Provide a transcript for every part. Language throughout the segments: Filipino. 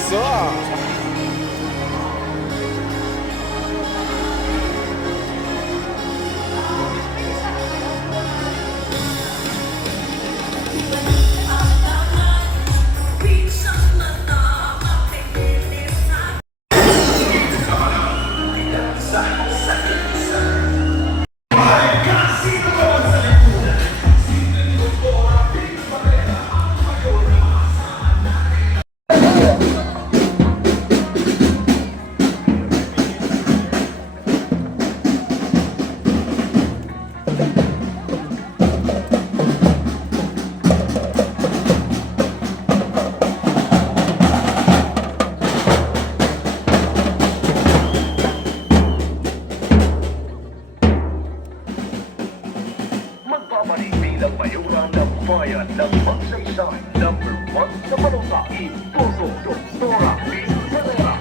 Gusto! Magbabalik bilang mayura ng bayan ng Magsaysay, number 1 sa Malungkain, Puso, Doktora P. Herrera.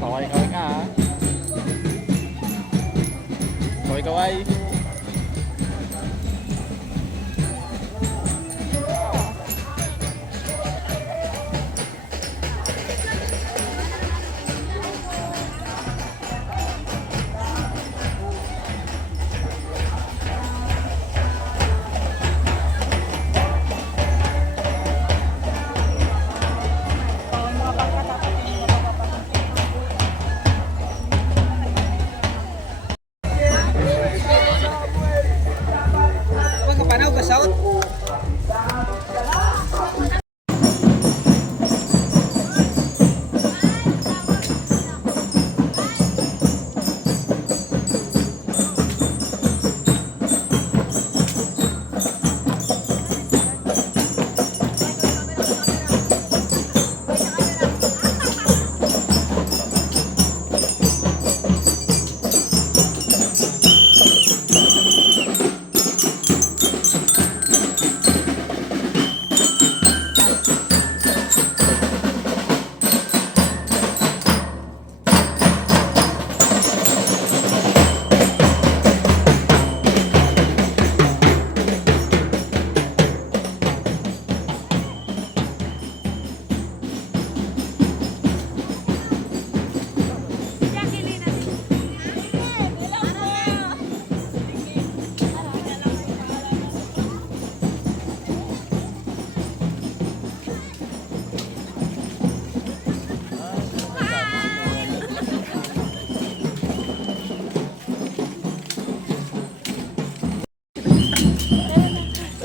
Kaway-kaway ka ha. Kaway-kaway. Panaw ba saot?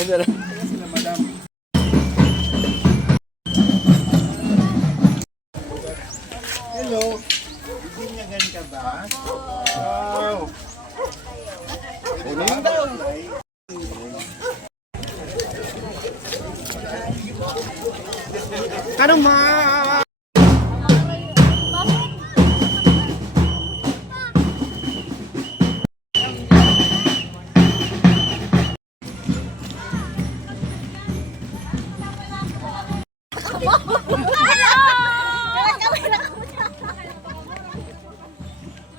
Sila madam. Hello. Bibinyagan ka ba? Wow. Kunin daw. Anong ma...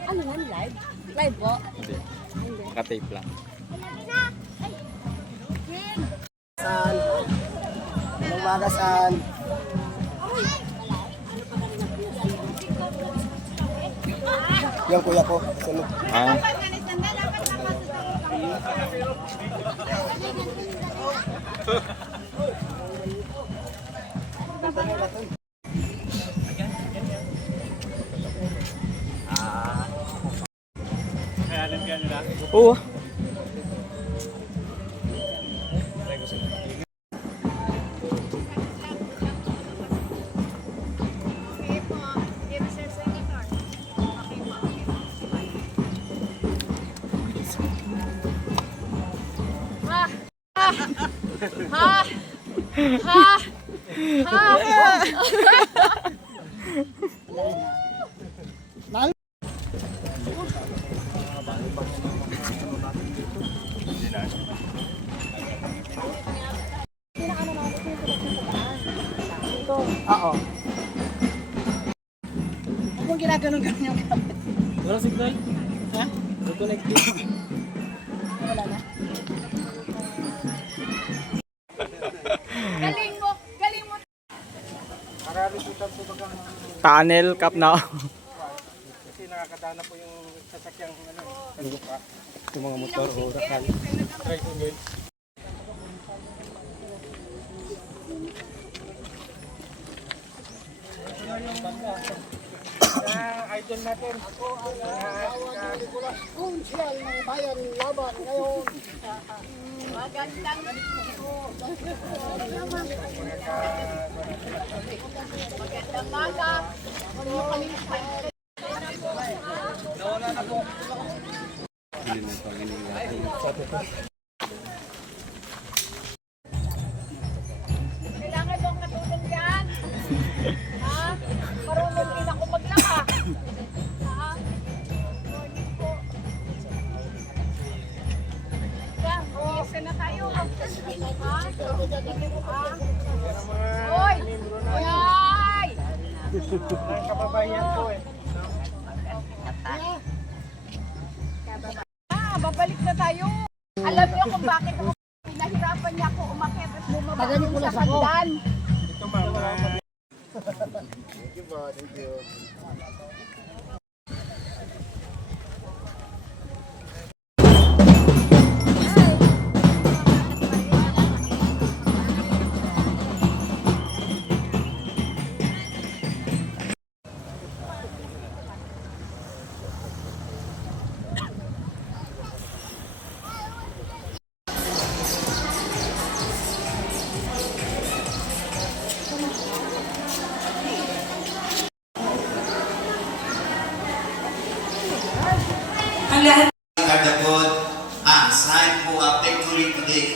Ano yan? Live? Live po? Hindi. Naka-tape lang. Saan? Anong maga saan? Yung kuya ko. Sunod. Ah. Kaya alam Oo. Oo. Kung ginaganon-ganon yung gamit. Walang signal? Ha? Connected. Wala na. Galing mo! Galing mo! Marami po ito bagang Tunnel cap na. kasi nakakadana po yung sasakyang yung mga motor o rakal. Try ko guys. Idol natin. Kunsyal ng bayan laban ngayon. Magandang magandang maga. Huwag mo kami kailangan mo ang katulong yan. Ha? Marunong din ako maglaka. Ha? Morning po. Isa na tayo. Ha? Hoy! Hoy! Ang kababayan ko eh. Babalik na tayo. Alam niyo kung bakit ako pinahirapan niya ako umakyat at bumaba sa kandan. Ito mama. Thank you po, thank you. Kadagod, sign po victory today.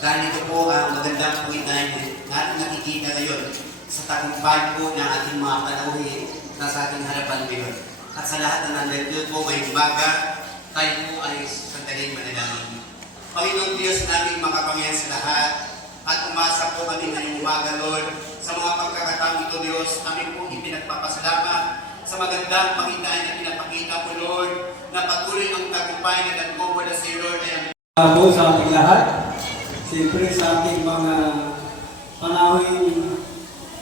Dahil ito po ang magandang puwitan na nakikita ngayon sa tagumpay po ng ating mga panauhin na sa ating harapan ngayon. At sa lahat na nandito po may umaga, tayo po ay sandaling manalangin. Panginoon Diyos namin makapangyarihan sa lahat at umasa po kami ngayong umaga, Lord, sa mga pagkakataong ito, Diyos, amin po ipinagpapasalamat sa magandang pakitaan na pinapakita po, Lord, na patuloy ang tagumpay na nagmumula sa iyo, Lord, ay ang po sa ating lahat. Siyempre sa ating mga panahon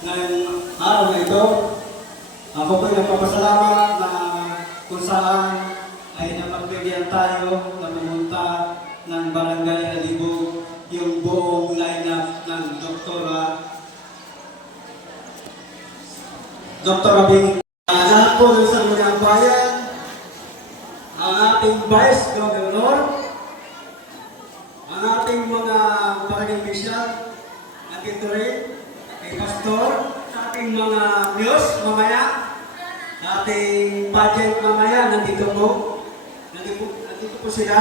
ngayong araw na ito. Ako po'y nagpapasalamat na kung saan ay napagbigyan tayo na pumunta ng Barangay Alibog yung buong line-up ng Dr. Bing. Lahat po ng Sangguniang Bayan, ang ating Vice Governor, ang ating mga barangay official, nandito rin, kay Pastor, sa ating mga news mamaya, ating pageant mamaya, nandito po. Nandito po sila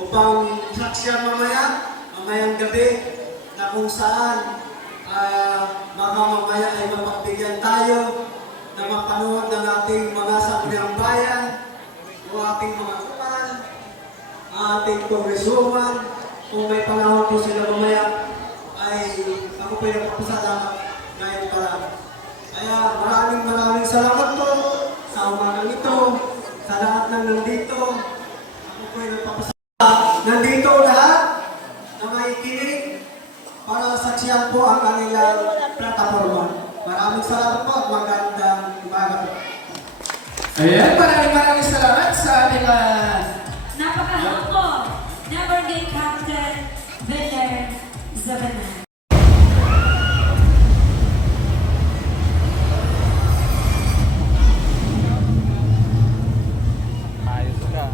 upang saksyan mamayang gabi na kung saan mamaya ay mapagbigyan tayo na mapanood ng ating mga Sangguniang Bayan o ating mga kapal, ating congresswoman, kung may panahon po sila mamaya, ay ako po yung kapasalamat ngayon pa lang. Kaya maraming salamat po sa umagang ito, sa lahat ng nandito. Ako po yung nagpapasalamat. Nandito lahat na may kinig para saksiyan po ang kanilang plataforma. Maraming salamat po at magandang umaga po. Ayan, maraming salamat sa ating Napaka-humble, never-day captain, Victor Zabanan. Ayos ka.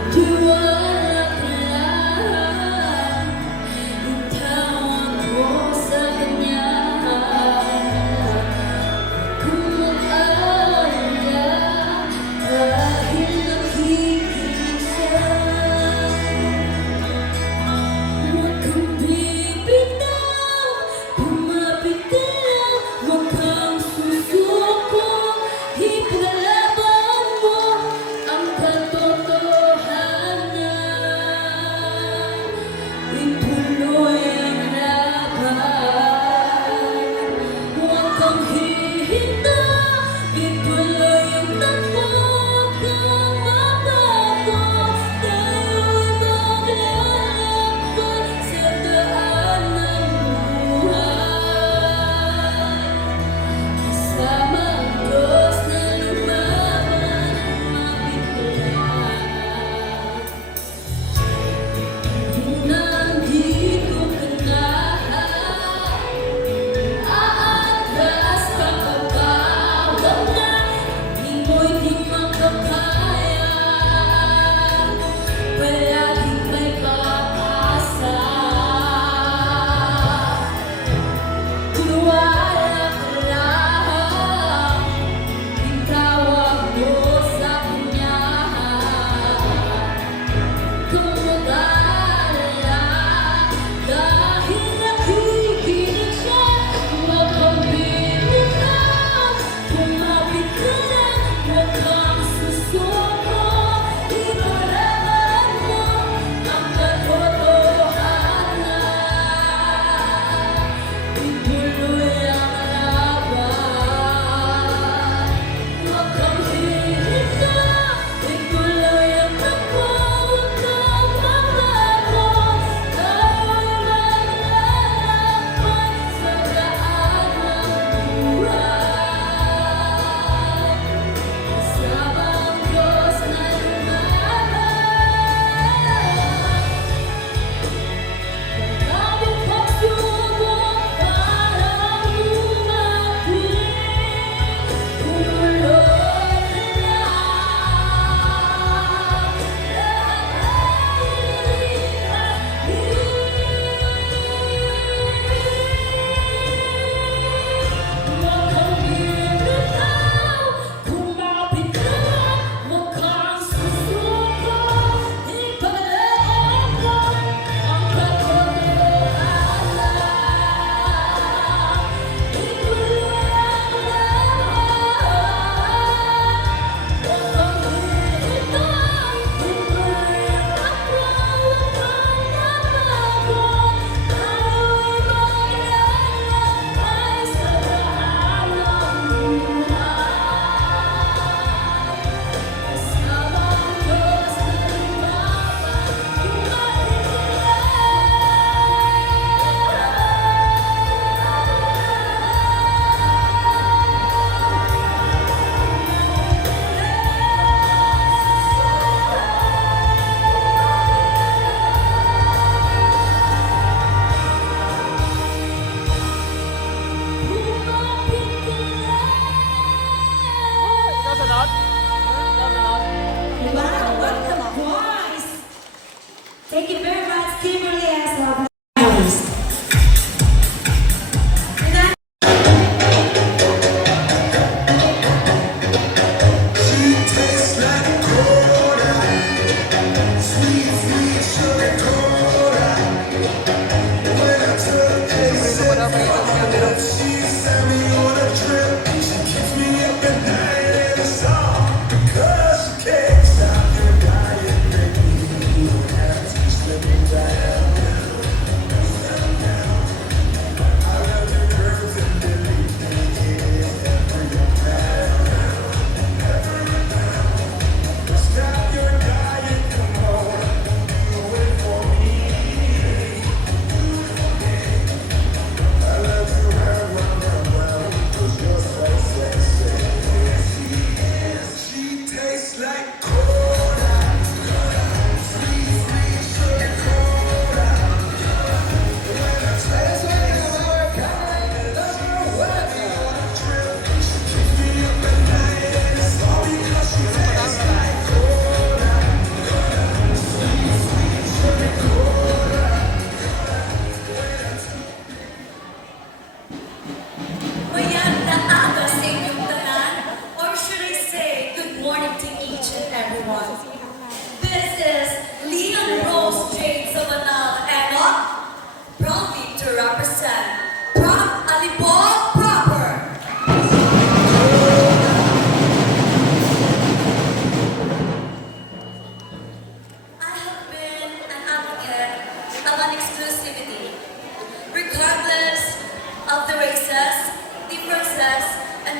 Magtiwala ka lang, itawan mo sa kanya. Kung mag-alala, dahil nakikinig siya. Huwag kang bibitaw, lumapit ka lang, huwag kang susuko. Ipaglaban mo ang katotohanan.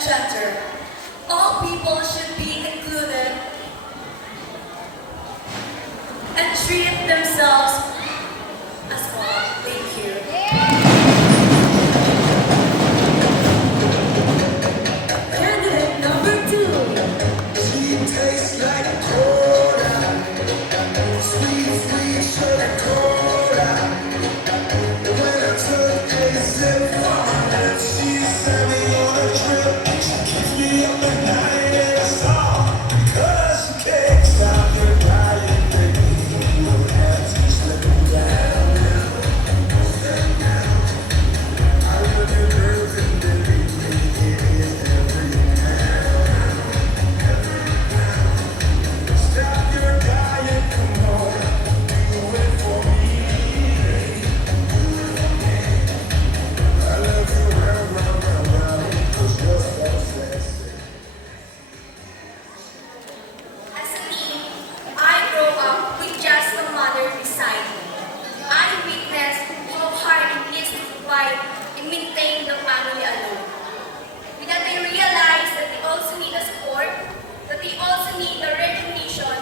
and gender. All people should be included and treat themselves as well. Thank you. Candidate number 2. She tastes like cola, sweet, sweet soda. When I took a sip from her, she sent me on a trip. She keeps me up at night and it's all because she can't stop her crying, baby. You don't have to slow down now. I love your girls and baby, we get it every now. Stop your crying, come on, do it for me. I love you round, round, round, round, 'cause you're so sexy. As a teen, I grew up with just a mother beside me. I witnessed how hard it is to provide and maintain the family alone. With that, I realized that they also need the support, that they also need the recognition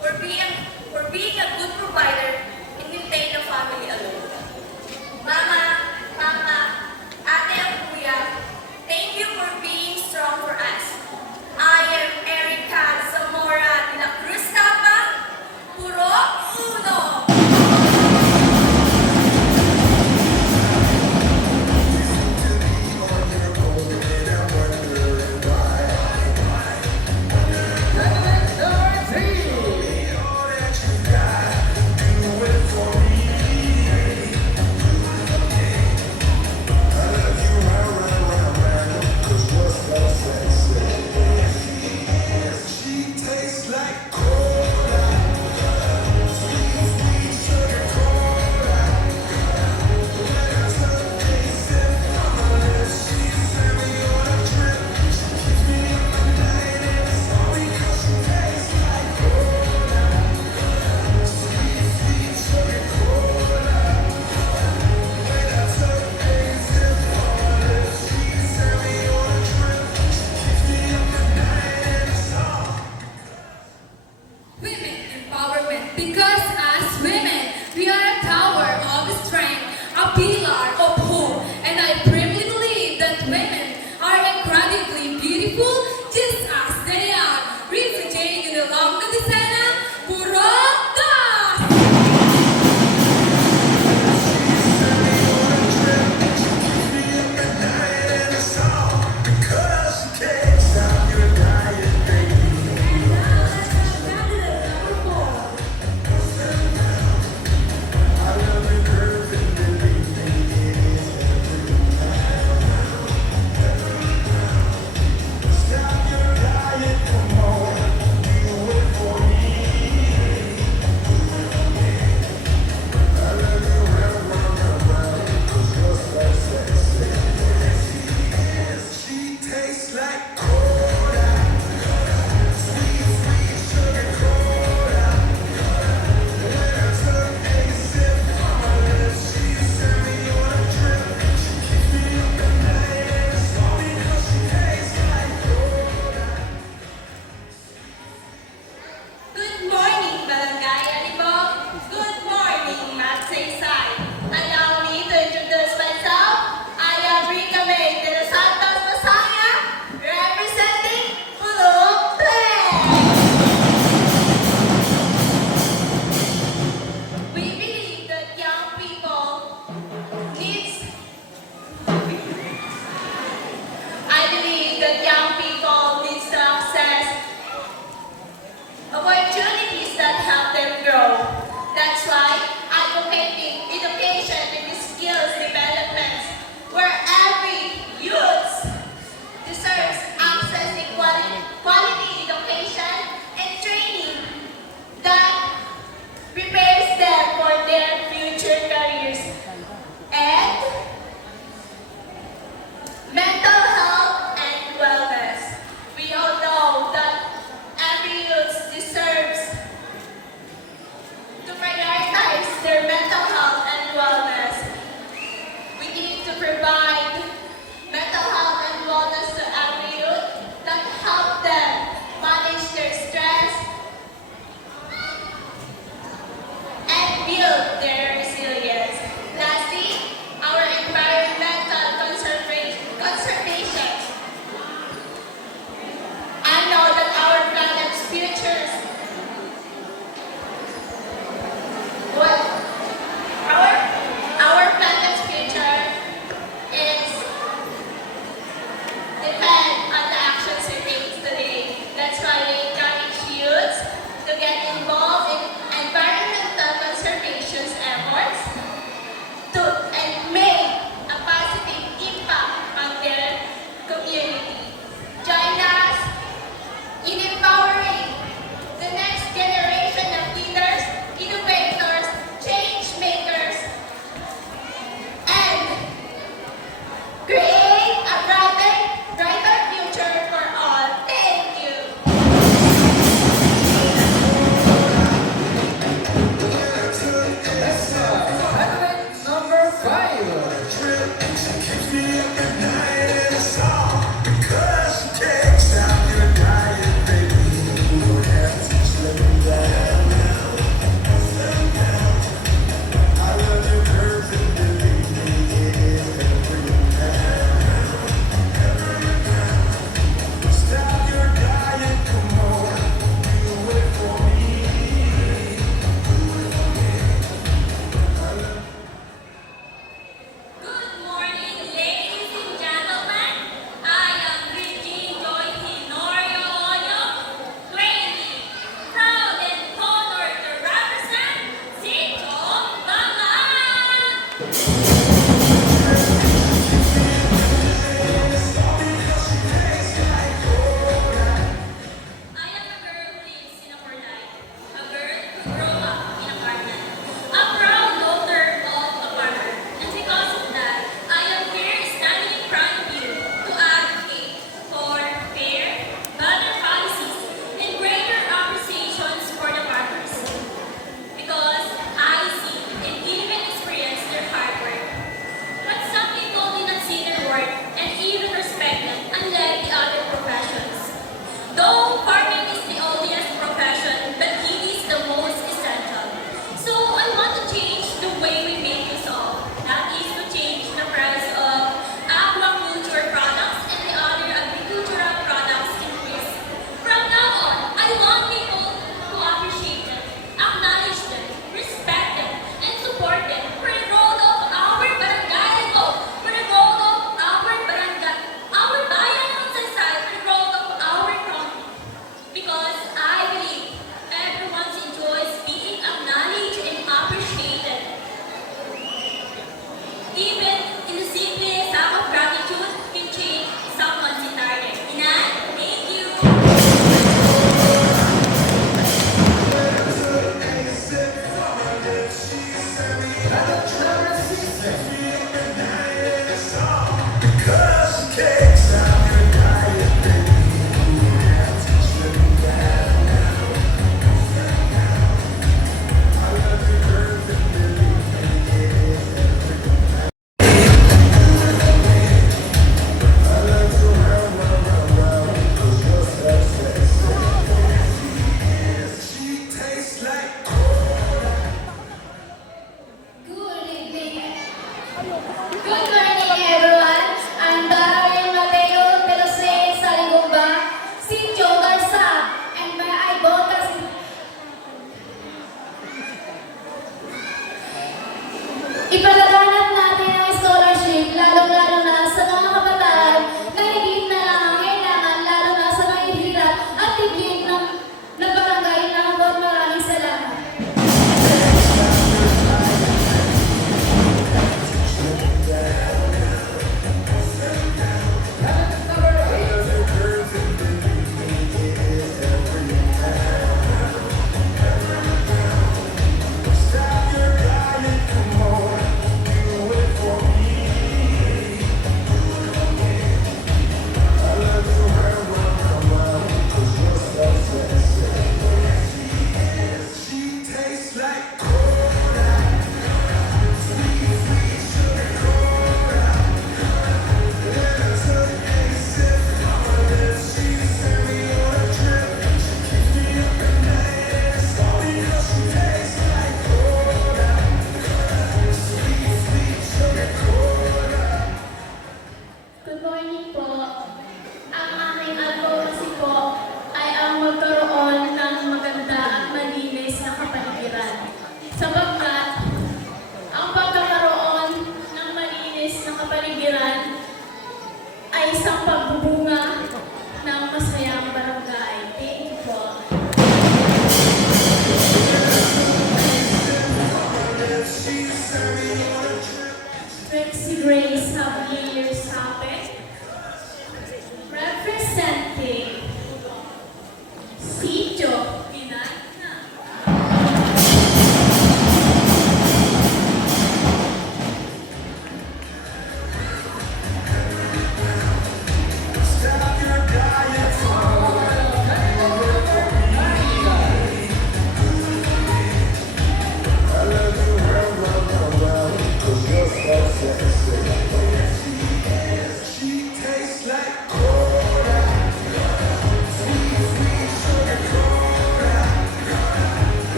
for being a good provider and maintain the family alone. Mama, Papa, Ate at Kuya, thank you for being strong for us. I am Erica Zamora de la Cruz Tapa, Puro Uno. She tastes like cola, sweet,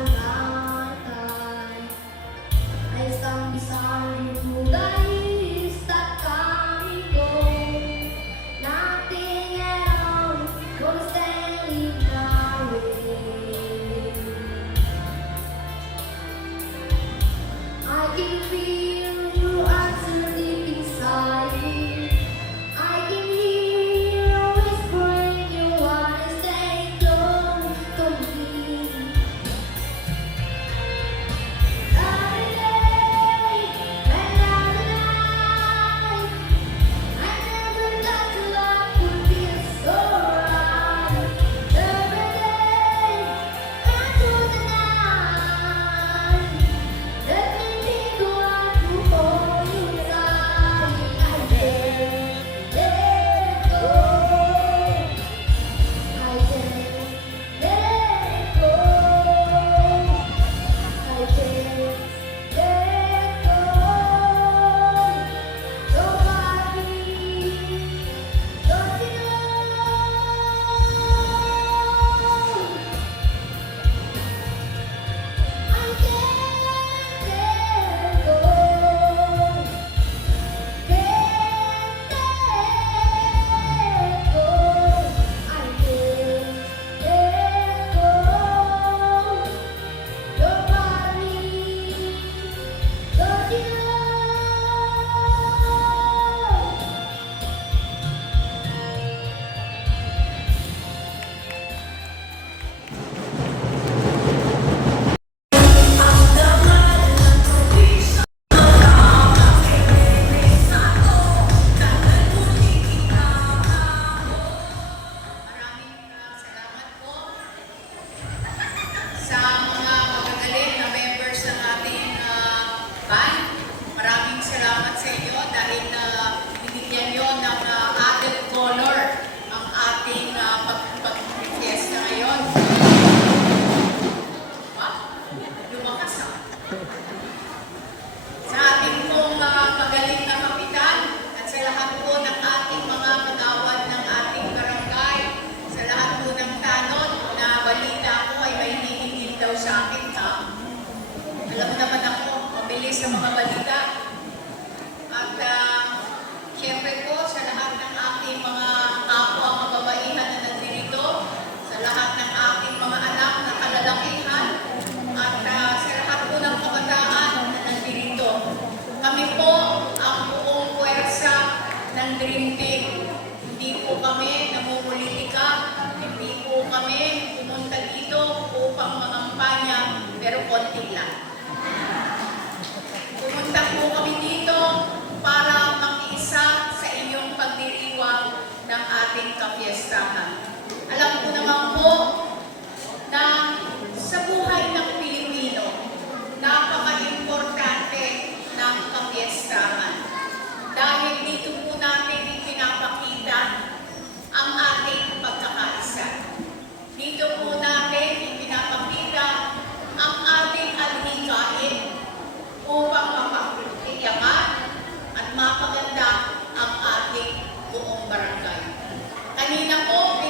natin ay isang bisang kulay sa kanito. Nothing at all gonna stand in our way. I can feel your answer deep inside. I can hear you whispering you wanna stay close to me. Every day and every night, I never thought your love could feel so right. Every day and through the night, let me be the one who holds you tight. I can't let go. I can't let go. I can't let go. Nobody, don't you know? I can't let go. Maraming salamat po sa mga magagaling na members ng ating band. Maraming salamat sa inyo dahil binigyan nyo ng added color ang ating pag-fiesta ngayon. Lumakas ah. Sa ating pong magaling na kapitan at sa lahat po ng ating mga kagawad ng ating barangay, sa lahat po ng tanod na balita ko ay may hinihingil daw sa akin, ha? Alam mo naman ako, mabilis sa mga balita. At syempre po sa lahat ng ating mga kapwa mababaihan na nandito, sa lahat ng ating mga anak na kalalakihan, at sa lahat po ng kabataan na nandito. Kami po ang buong puwersa ng Dream Team. Hindi po kami namumulitika, hindi po kami pumunta dito upang mangampanya, pero konti lang. Pumunta po kami dito para makiisa sa inyong pagdiriwang ng ating kapiestahan. Alam ko naman po na sa buhay ng Pilipino, napaka-importante ng kapiestahan. Dahil dito po natin ipinapakita ang ating pagkakaisa. Dito po natin ipinapakita ang ating alhikain upang mapagtiyakan at mapaganda ang ating buong barangay. Kanina po,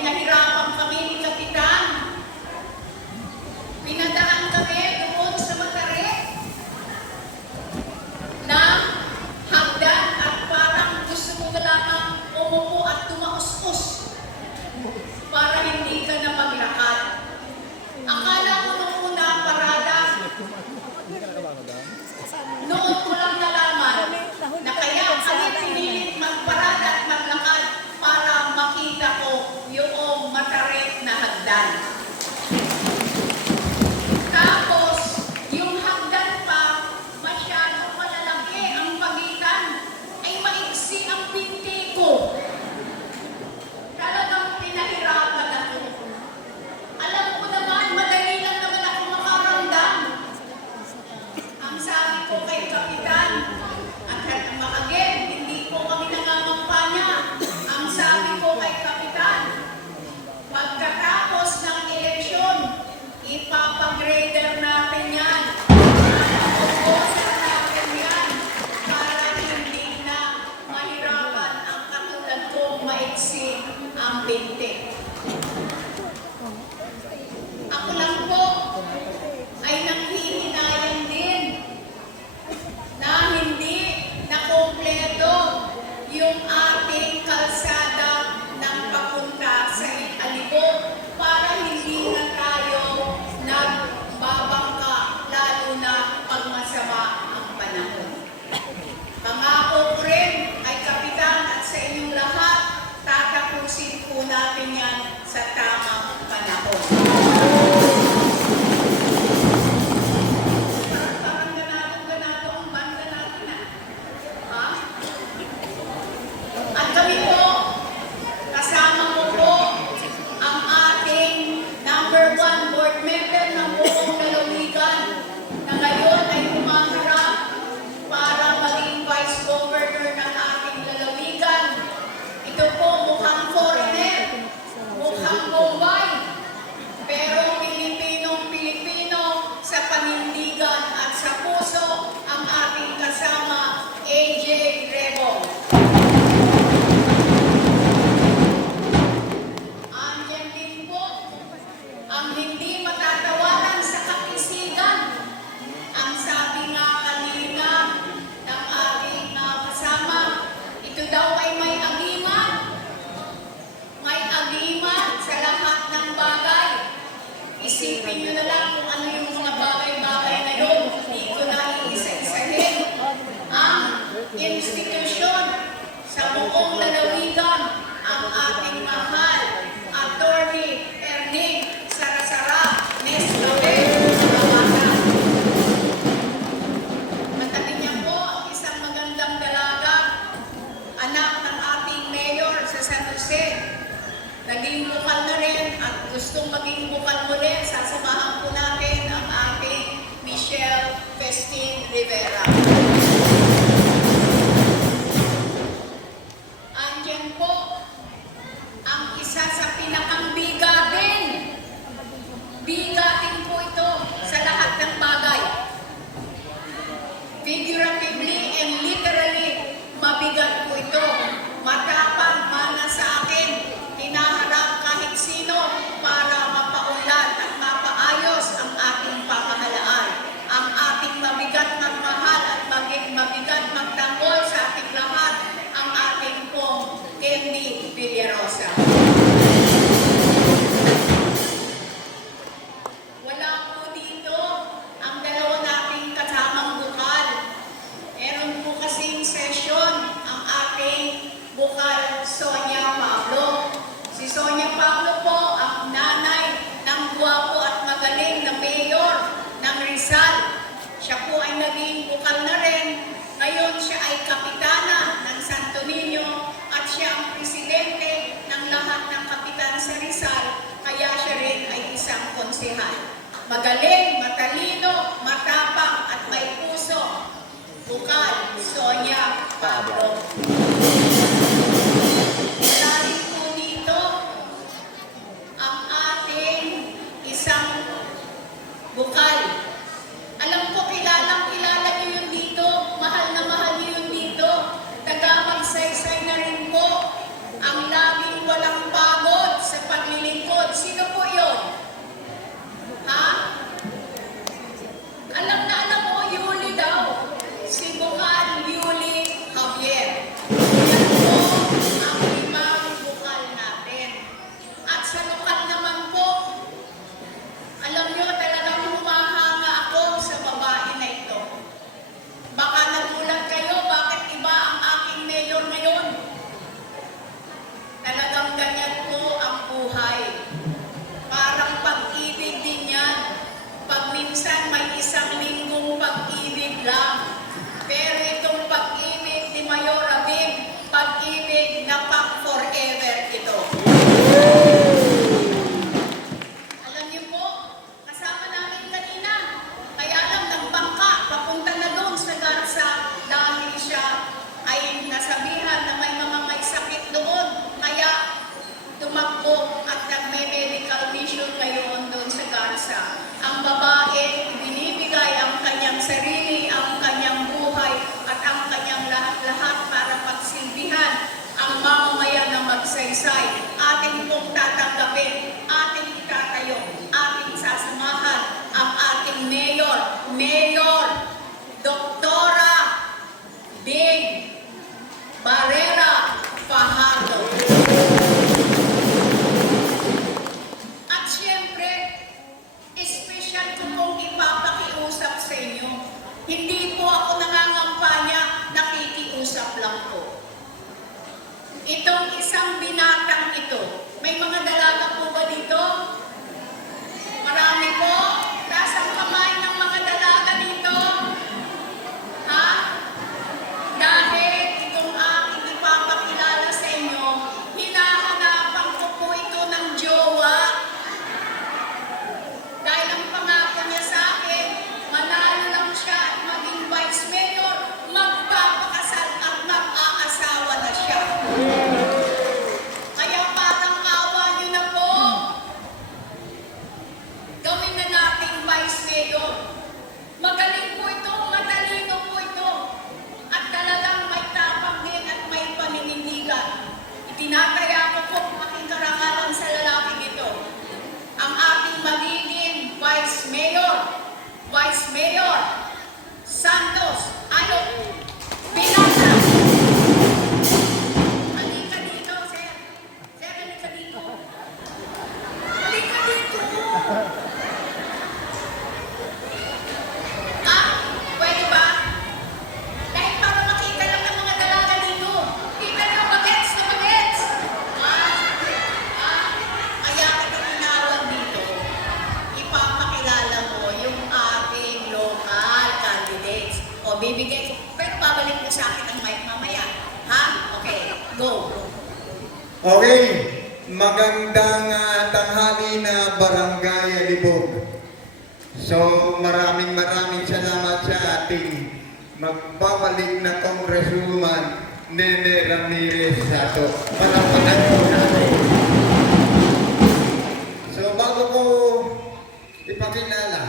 natin yan sa tamang panahon. Parang ganado ang banda natin na. Ha? At kami po, kasama mo po ang ating number 1 board member ng buong lalawigan na ngayon ay humaharap para maging vice governor ng ating lalawigan. Ito po mukhang foreigner, mukhang Bombay, pero Pilipinong-Pilipino sa panindigan at sa puso ang ating kasama, AJ Rebong. Andyan din po ang hindi matatawaran sa kapisigan. Ang sabi nga kanina ng ating kasama, ito daw ay may agiman. May agiman sa lahat ng bagay. Isipin nyo na lang kung ano yung mga bagay-bagay na yun. Hindi ko na iisa-isahin. Ang institusyon sa buong lalawigan, ang ating mahal, Attorney Ernie Sarasara Nescabe. Katabi niya po ang isang magandang dalaga, anak ng ating mayor sa San Jose. Naging bukal na rin at gustong maging bukal muli, sasamahan po natin ang ating Michelle Festin Rivera. Andyan po ang isa sa pinakang bigatin. Bigatin po ito sa lahat ng bagay. Figuratively and literally, mabigat po ito. Matapang mana sa akin, hinaharap kahit sino para mapaunlad at mapaayos ang ating pamahalaan. Ang ating mabigat magmahal at mabigat magtanggol sa ating lahat, ang ating pong Candy Villarosa. Wala po dito ang dalawa nating kasamang bukal. Meron po kasing session ang ating bukal Sonia Pablo. Si Sonia Pablo po ang nanay ng guwapo at magaling na mayor ng Rizal. Siya po ay naging bukal na rin. Ngayon siya ay kapitana ng Santo Niño at siya ang presidente ng lahat ng kapitan sa Rizal. Kaya siya rin ay isang konsehal. Magaling, matalino, matapang at may puso. Bukal Sonia Pablo. Dahil po dito ang ating isang bukal. Alam ko kilala niyo yun dito, mahal na mahal niyo yun dito. Taga-magsaysay na rin po ang laging walang pagod sa paglilingkod. Sino po yun? Ha? Alam mo, Yuli daw. Si Bukal Yuli Javier. Yan po ang limang bukal natin. At sa lokal naman po, alam nyo, talagang humahanga ako sa babae na ito. Baka nagulat kayo, bakit iba ang aking mayor ngayon? Talagang ganyan po ang buhay. Parang pag-ibig din yan. Pag minsan may isang linggong pag-ibig lang. Pero itong pag-ibig ni Mayor Abim, pag-ibig na pang-forever ito. Alam niyo po, kasama namin kanina. Kaya lang ng bangka, papunta na doon sa Garza dahil siya ay nasabihan na may sakit doon. Kaya tumakbo at nagme-medical mission ngayon doon sa Garza. Ang babae, binibigay ang kanyang sarili, ang kanyang buhay, at ang kanyang lahat-lahat para pagsilbihan ang mamamayan na magsaysay. Ating pong tatanggapin, ating itatayo, ating sasamahan ang ating Mayor Doktora Bing Barrera Fajardo. At siyempre, special ko pong ipapakiusap sa inyo. Hindi po ako nangangampanya, nakikiusap lang po. Itong isang binatang ito, may May mga dalaga po ba dito? Marami po? Taas ang kamay ng mga dalaga dito. Ha? Dahil itong aking ipapakilala sa inyo, hinahanapan ko po ito ng jowa. Dahil ang pangako niya sa akin, manalo lang siya at maging vice mayor, magpapakasal at mag-aasawa na siya. Kaya parang awa niyo na po. Gawin na nating vice mayor. Magaling po ito, matalino po ito. At talagang may tapang din at may paninindigan. Itinataya ko po ang aking karangalan sa lalaking ito. Ang ating magiging Vice Mayor Santos Ayok Binasa. Halika dito, sir. Sir, halika dito. Halika dito. Pwede ba? Dahil para makita lang ng mga dalaga dito. Kita nyo, bagets na bagets. Kaya kita tinawag dito, ipapakilala mo yung ating local candidates. O, bibigay ko. Pero babalik mo sa akin ang mic mamaya. Ha? Okay, go. Okay, magandang tanghali na Barangay Alibog. So maraming salamat sa ating magbabalik na Congresswoman Nene Ramirez Sato. Palakpakan po natin. So bago ko ipakilala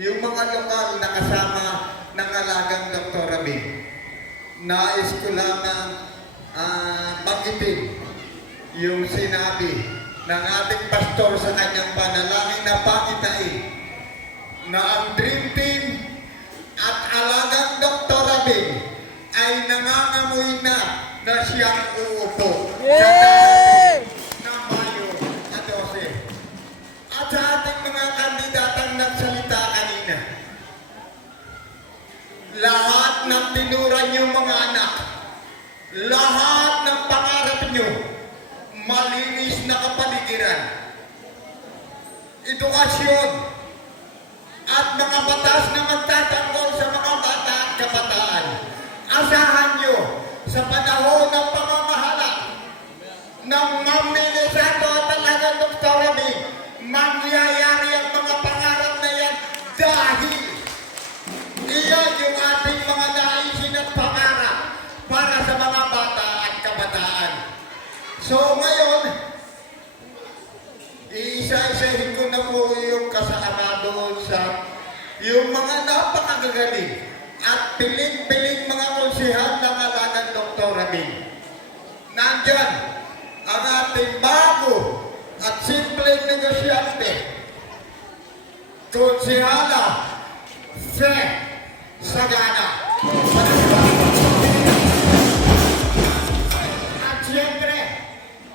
yung mga lokal na kasama ng alagang Dr. Rabi, nais ko lamang magitin yung sinabi ng ating pastor sa kanyang panalangin na pakitain na ang Dream Team at alagang Dr. Rabing ay nangangamoy na siyang uupo sa darating na Mayo 12. At sa ating mga kandidatang nagsalita kanina, lahat ng tinuran niyong mga anak, lahat ng pangarap niyo, malinis na kapaligiran, edukasyon, at mga batas na magtatanggol sa mga bata at kabataan. Asahan nyo sa panahon ng pamamahala ng Ma'am Nene Sato at talagang Dr. Rabi, mangyayari ang mga pangarap na yan dahil iyan yung ating mga naisin at pangarap para sa mga bata at kabataan. So ngayon, iisa-isahin ko na po yung kasama doon sa yung mga napakagagaling at piling-piling mga konsehal ng alagang Dr. Rabi. Nandyan ang ating bago at simpleng negosyante, Konsehala Fe Sagana. At siyempre,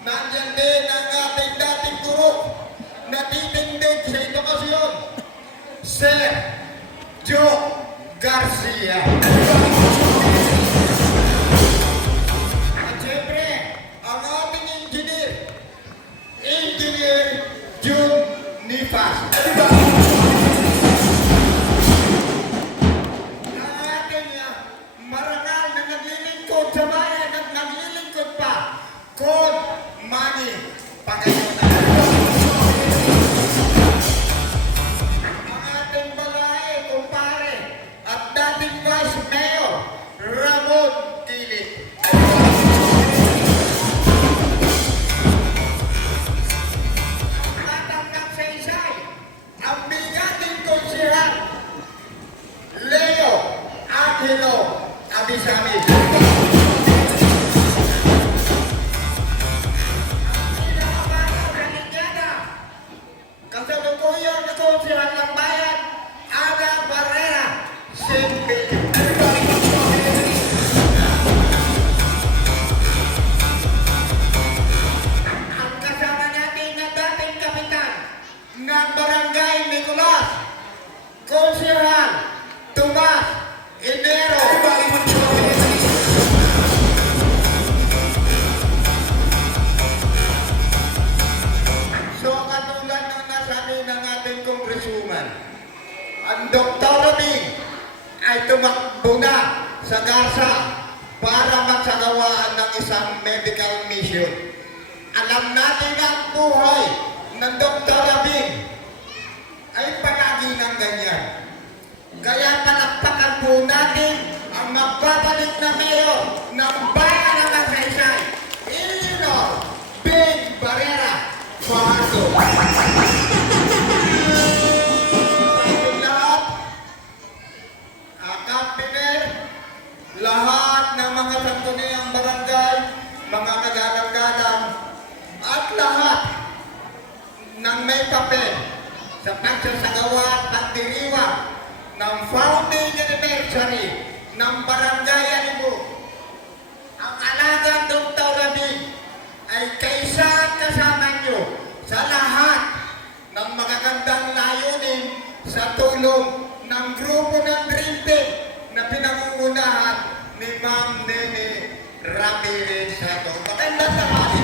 nandyan din ang ating dating guro na titindig sa edukasyon, Sir Joe Garcia. At siyempre, ang ating Engineer June Nifas. Ang ating marangal na naglilingkod sa bayan at naglilingkod pa, Con Manny Pagayunan. Ang ating balay, kumpare, at dating Vice Mayor, Ramon Kilit. At ang nagsaysay, ang bigating konsehal, Leo Angelo Abisami. Kasalukuyan na konsehal ng bayan, Ana Barrera Simpi. Ang kasama natin na dating kapitan ng Barangay Nicolas, Konsehal Tomas Enero. sa Garza para magsagawaan ng isang medical mission. Alam natin ang buhay ng Dr. Abing ay palagi ng ganyan. Kaya palakpakan po natin ang magbabalik na mayor ng bayan ng Magsaysay, Eleanor Bing Barrera Fajardo. Lahat, Kapiner, lahat ng mga sangguniang barangay, mga kagalang-galang, at lahat ng may papel sa pagsasagawa at pagdiriwang ng founding anniversary ng Barangay Alibo. Ang alagang Dr. Abing ay kaysa at kasama nyo sa lahat ng magagandang layunin sa tulong ng grupo ng Dream Team na pinangungunahan ni Ma'am Nene Ramirez Sato. Magandang tanghali.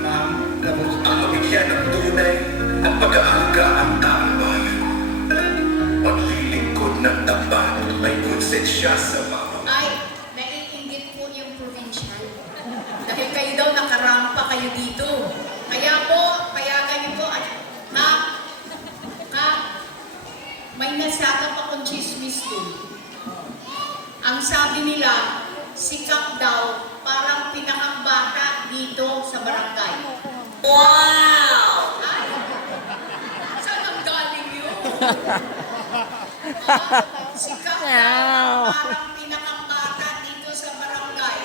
Ma'am, kamusta? Ang mabigyan ng tunay at pag-aaga ang tama. Paglilingkod ng tapat ay konsensya sa mga Ay, naiinggit po yung provincial. Dahil kayo daw nakarampa kayo dito. Kaya po, payagan niyo po, may nasagap akong chismis dun. Ang sabi nila, sikap daw parang pinakambata dito sa barangay. Wow! Ay, saan ang galing yun? Sikap daw parang pinakambata dito sa barangay.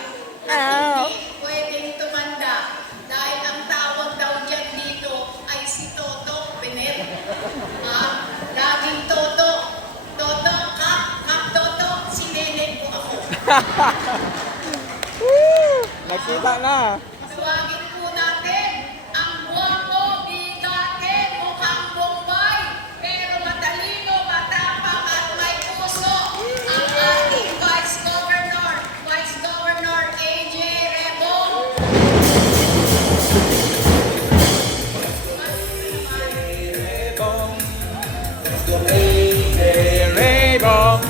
At hindi pwedeng tumanda dahil ang tawag daw dyan dito ay si Toto Bener. Laging Toto. Toto, Kap Toto, si Nene po ako. Nakita na. Tawagin po natin ang guwapo, bigate, mukhang Bombay, pero matalino, matapang at may puso. Ang ating Vice Governor AJ Rebong. Rebong.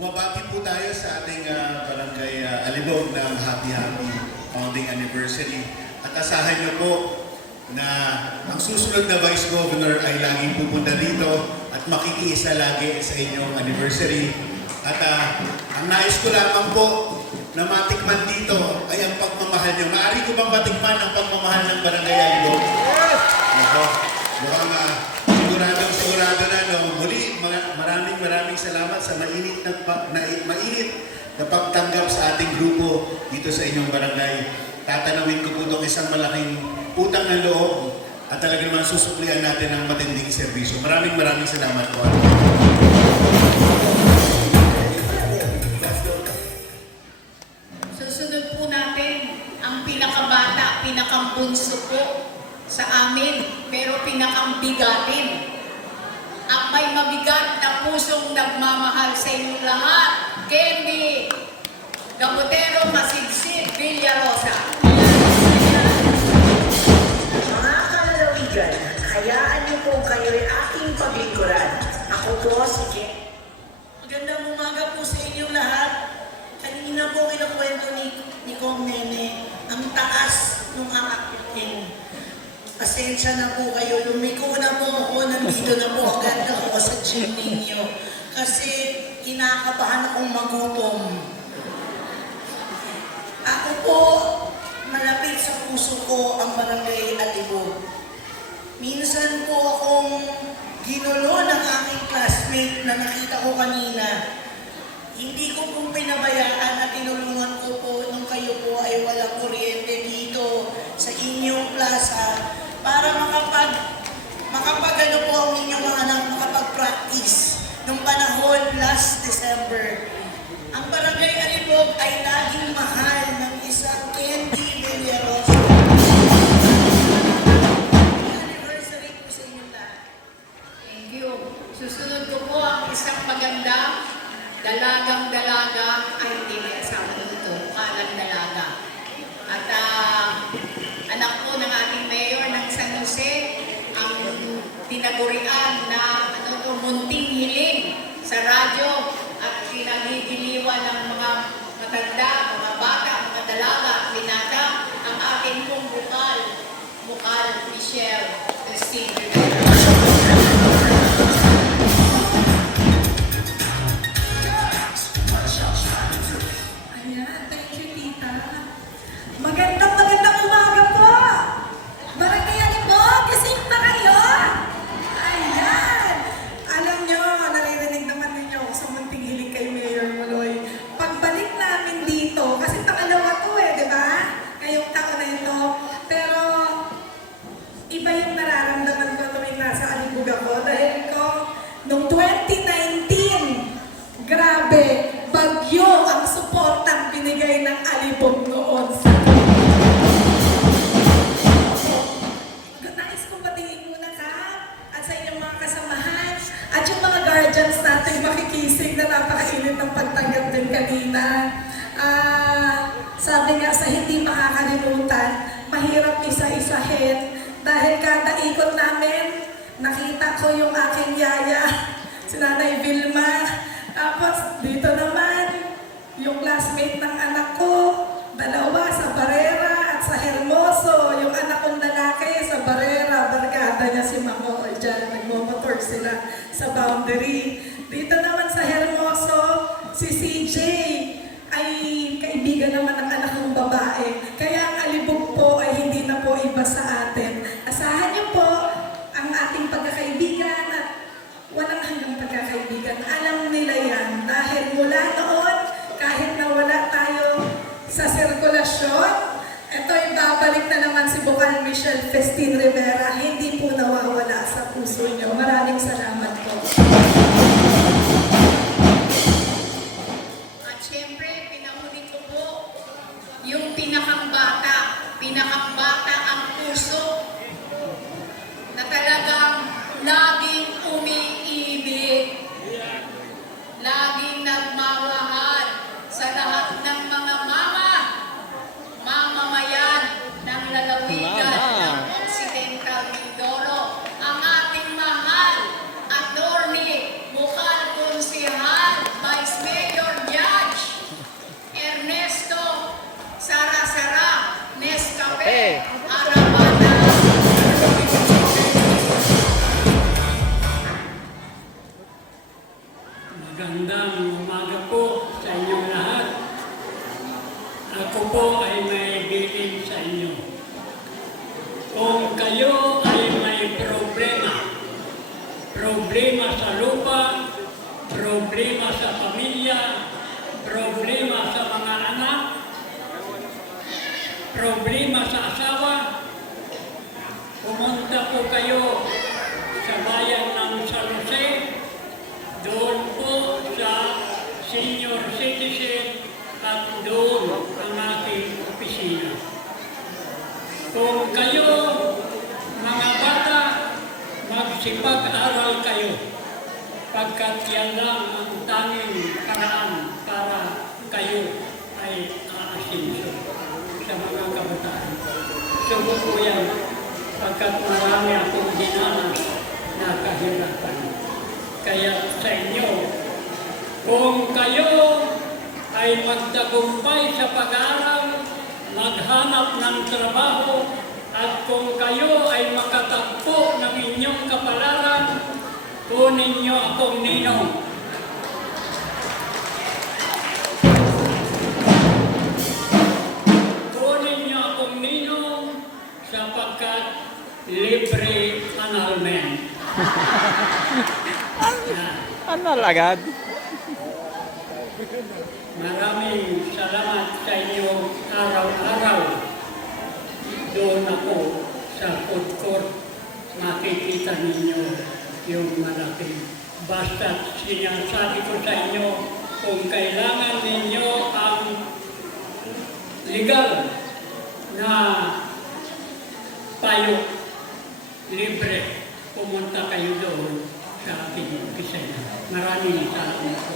Bumabati po tayo sa ating barangay Alibog ng Happy Founding Anniversary. At asahan niyo po na ang susunod na Vice Governor ay laging pupunta dito at makikiisa lagi sa inyong anniversary. At ang nais ko lamang po na matikman dito ay ang pagmamahal niyo. Maaari ko bang matikman ang pagmamahal ng barangay Alibog? Ako, mukhang sigurado na. No? Muli, maraming salamat sa mainit na pagtanggap sa ating grupo dito sa inyong barangay. Tatanawin ko po itong isang malaking utang ng loob at talaga naman susuklian natin ng matinding serbisyo. Maraming salamat po. Susunod po natin ang pinakabata, pinakambunso po sa amin, pero pinakambigatin. Ang may mabigat na pusong nagmamahal sa inyong lahat, Candy Gabotero Masigsid Villarosa. Mga kalalawigan, hayaan niyo po kayo'y aking paglingkuran. Ako po si Ken. Magandang umaga po sa inyong lahat. Kanina po kinakwento ni Kong Nene, ang taas ng aking. Pasensya na po kayo, lumiko na po ako, nandito na po agad ako sa gym ninyo. Kasi kinakabahan akong magutom. Ako po, malapit sa puso ko ang barangay Alibog. Minsan po akong ginulo ng aking classmate na nakita ko kanina. Hindi ko po pinabayaan at tinulungan ko po nung kayo po ay walang kuryente dito sa inyong plaza para makapag-ano po ang inyong mga anak makapag-practice nung panahon last December. Ang barangay Alibog ay laging mahal ng isang Candy Villarosa. Anniversary po sa inyong lahat. Thank you. Susunod ko po ang isang maganda, dalagang-dalaga, ay hindi may asawa dito, kalang dalaga. At anak po ng ating mayor ng San tinagurian na munting hiling sa radyo at pinagigiliwan ng mga matanda, mga bata, mga dalaga, binata, ang ating pong bukal Michelle Christine Rivera. Ayan, thank you, tita. Magandang umaga po! Barangay Alibog, gising na kayo? Ayan! Alam nyo, naririnig naman ninyo ako sa munting hiling kay Mayor Maloy. Pagbalik namin dito, kasi pangalawa to di ba? Ngayong taon na ito. Pero, iba yung nararamdaman ko tuwing nasa Alibog ako. Dahil ko, noong 2019, grabe, bagyo ang suportang binigay ng Alibog noon sa nais kong batiin muna ka at sa inyong mga kasamahan at yung mga guardians natin makikisig na napakainit ng pagtanggap din kanina. Sabi nga sa hindi makakalimutan, mahirap isa-isahin dahil kada ikot namin, nakita ko yung aking yaya, si Nanay Vilma. Tapos dito naman, yung classmate ng anak ko, dalawa sa Barrera at sa Hermoso. Yung anak kong lalaki sa Barrera, barkada niya si Mamo. Diyan, nagmomotor sila sa boundary. Dito naman sa Hermoso, si CJ ay kaibigan naman ng anak kong babae. Kaya ang Alibog po ay hindi na po iba sa atin. Asahan niyo po ang ating pagkakaibigan at walang hanggang pagkakaibigan. Alam nila yan dahil mula noon, kahit na wala tayo sa sirkulasyon, ito'y babalik na naman si Bukal Michelle Christine Rivera. Hindi po nawawala sa puso niyo. Maraming salamat po. At syempre, pinahuli ko po yung pinakang bata ang puso na talagang laging umiibig, laging nagmamahal sa lahat ng mga mamamayan ng lalawigan ng Occidental Mindoro. Ang ating mahal, Attorney, Bukal Konsehal, Vice Mayor Judge Ernesto Sara Nescafe, Arabada. Magandang umaga po sa inyong lahat. Ako po ay may bilin sa inyo. Kung kayo ay may problema sa lupa, problema sa pamilya, problema sa mga anak, problema sa asawa, pumunta po kayo sa bayan ng San Jose. Doon po sa senior citizen at doon ang aking opisina. Kung kayo, mga bata, magsipag-aral kayo pagkat yan lang ang tanging paraan para kayo ay aasinso sa mga kabataan. Subo po yan pagkat marami akong dinanas na kahirapan. Kaya sa inyo, kung kayo ay magtagumpay sa pag-aaral, maghanap ng trabaho, at kung kayo ay makatagpo ng inyong kapalaran, kunin niyo akong ninong. Kunin niyo akong ninong sapagkat libre annulment. Anal agad. Maraming salamat sa inyo araw-araw. Doon ako sa food court, makikita ninyo yung malaking. Basta sinasabi ko sa inyo, kung kailangan ninyo ang legal na payo, libre, pumunta kayo doon sa ating opisina. Maraming salamat po.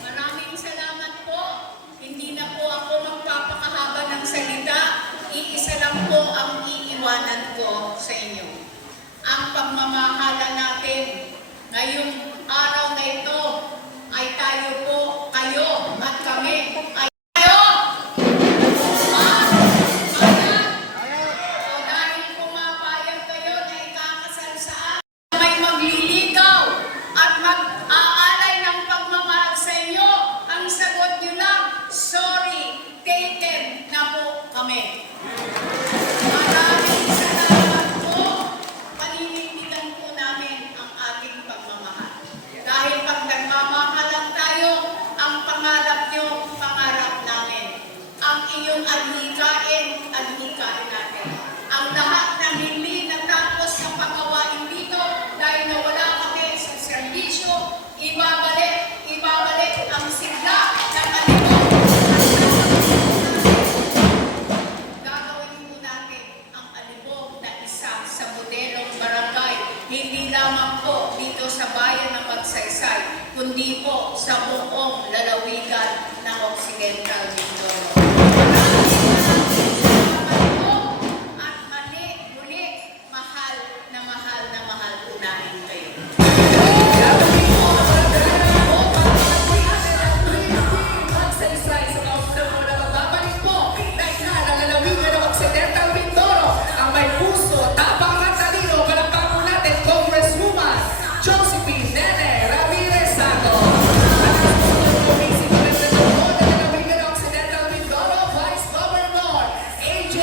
Maraming salamat po. Hindi na po ako magpapakahaba ng salita. Iisa lang po ang iiwan. papaliwanag ko sa inyo. Ang pagmamahala natin ngayong araw na ito ay tayo po, kayo at kami ay tayo. So dahil pumapayag kayo na ikakasal sa akin, may magliligaw at mag-aalay ng pagmamahal sa inyo, ang sagot nyo lang, sorry, taken na po kami. Maraming salamat po. Paninindigan po namin ang ating pagmamahal. Dahil pag nagmamahalan tayo, ang pangarap nyo, pangarap namin. Ang inyong alhikain, alhikain natin. Ang lahat ng hindi natapos na pagawain dito dahil nawala kami sa serbisyo, ibabalik ang sigla ng alibog. Gagawin po natin ang alibog na isa sa modelong barangay, hindi lamang po dito sa bayan ng Magsaysay, kundi po sa buong lalawigan ng Occidental Mindoro. At muli, mahal po namin kayo. Magsaysay sa kaunang mo na magbabalik po na ina ng lalawigan ng Occidental Mindoro ang may puso, tapang at talino. Palakpakan po natin Congresswoman Josephine Nene Ramirez Sato. At ang susunod po ay si Gobernador ng lalawigan ng Occidental Mindoro, Vice Governor AJ.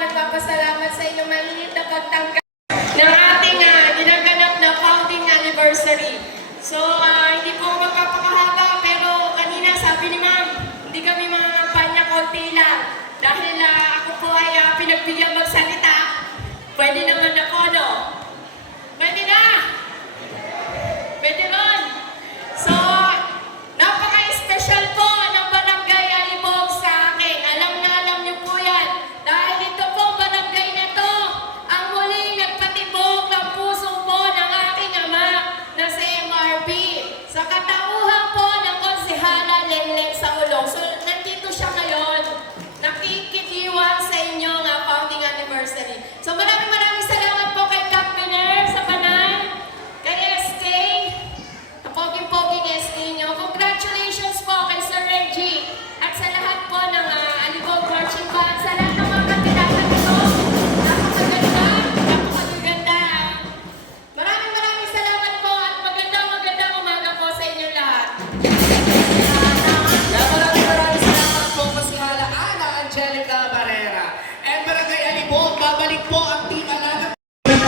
Nagpapasalamat sa inyong maliit na pagtanggap ng ating ginaganap na founding anniversary. So, hindi po ako magpapakahaba, pero kanina sabi ni Ma'am, hindi kami mga panya konti lang. Dahil ako po ay pinagbigyan magsalita, pwede naman ako, no? Pwede na! Pwede ron! So, napaka-special po ng Barangay Alibog sa akin. Alam niyo po yan. Dahil ito pong barangay na to, ang muling nagpatibok ng puso po ng aking ama na si MRP. Sa katauhan po ng Konsehala Lenlen sa Ulong. So, nandito siya ngayon. Nakikidiwang sa inyong founding anniversary. So, maraming salamat.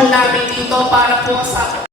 po namin dito para po sa